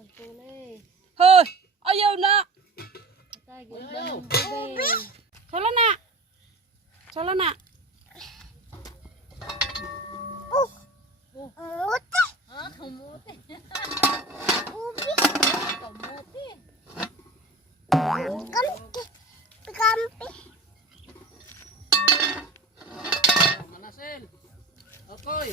Magtulis. Hoy! Ayaw na! Ube. Sala na! Sala na! Kamote. Ha? Kamote. Ube. Kamote. Kampi. Kampi. Manasin. Okoy.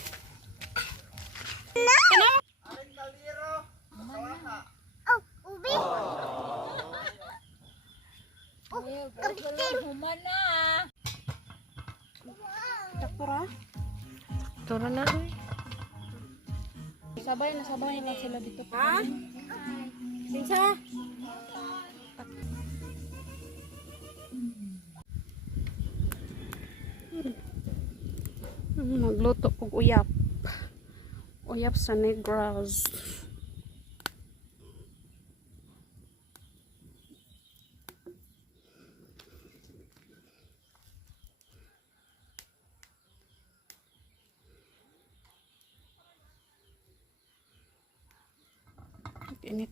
Oh, ube. Oh, kampitin. Humana. Takpura? Tara na. Sabay na sila dito. Ha? Sinsa? Nagluto og uyap. Uyap sa Negros. Init.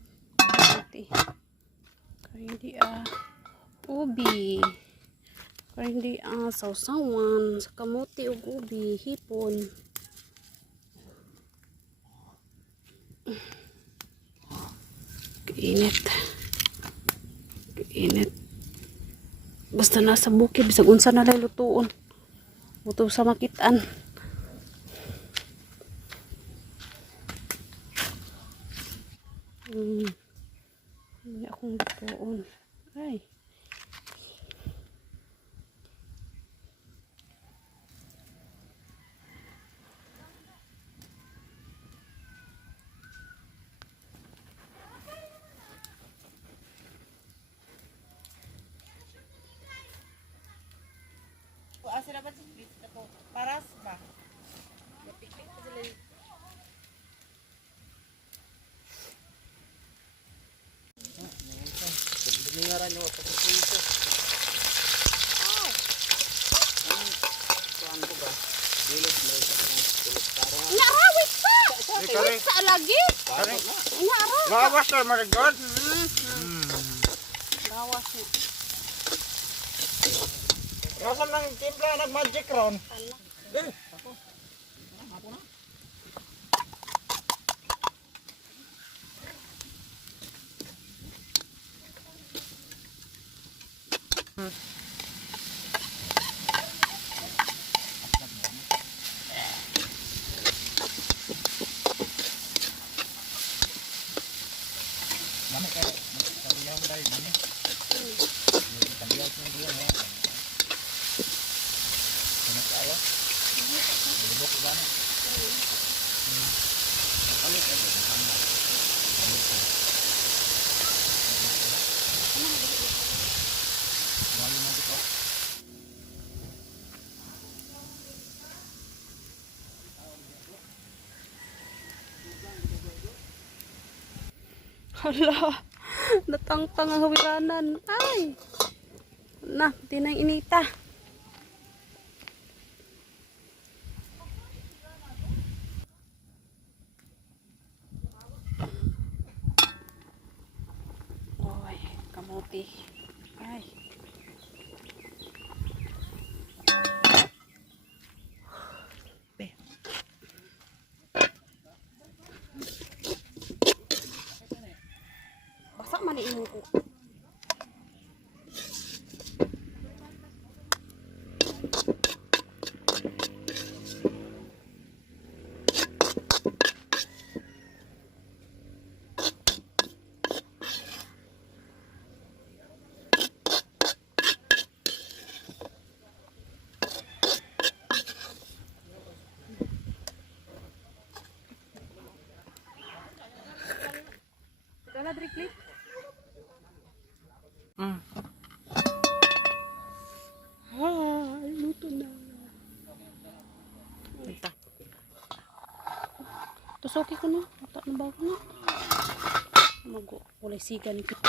Karindi ubi. Karindi sausawan sa kamote ug ubi, hipon. Init. Init. Basta nasa bukid bisag unsa na lay lutuon. Buto sa makitaan. Hindi akong lutuon. Ay. Asa dapat split ako. Paras ba? Napiknik pa sila. Dengaran nyo sa puso. Kuan ko ba? Bilog na sa tulog taro. Narawit pa! Sa lagi? Narawit. Lawas na mga god. Lawas na. Rasam ng timpla nag-magic ron. Hala, natangtang ang hawiranan. Ay! Na, di na inita. Oy, kamuti. Ay. Basa man iimo ko. Wala driklit. Luto na. Ito. Tusoki ko na. Ito na ba ko na? Mag-ulay siga ni kita.